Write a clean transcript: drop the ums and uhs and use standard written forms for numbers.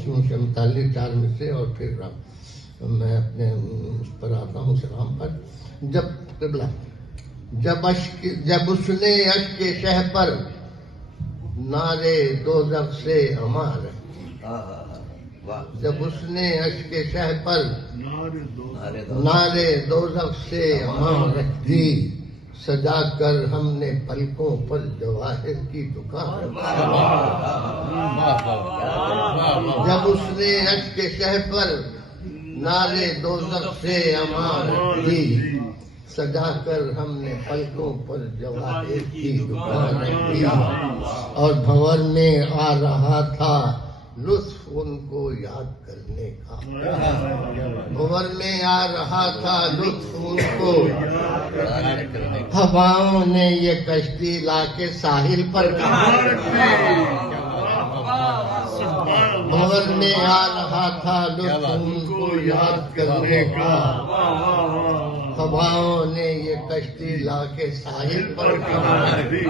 مصنوع سے متعلق 4 مصرے اور پھر میں اپنے اس پر آتا ہوں سلام پر. جب قبلہ جب اس نے اشک شہ پر نعرے دوزخ سے ہمارے، جب اس نے اشک شہ پر نعرے دوزخ سے امان رکھ دی، سجا کر ہم نے پلکوں پر جواہر کی دکان. جب اس نے اشک شہ پر نعرے دوزخ سے امان رکھ دی، سجا کر ہم نے پلکوں پر جواہر کی دکان رکھ دی. اور بھور میں آ رہا تھا لطف ان کو یاد کرنے کا، بھور میں آ رہا تھا لطف ان کو، ہواؤں نے یہ کشتی لا کے ساحل پر کہاں رکھی. بھور میں آ رہا تھا لطف ان کو یاد کرنے کا، ہواؤں نے یہ کشتی لا کے ساحل پر کہاں رکھی.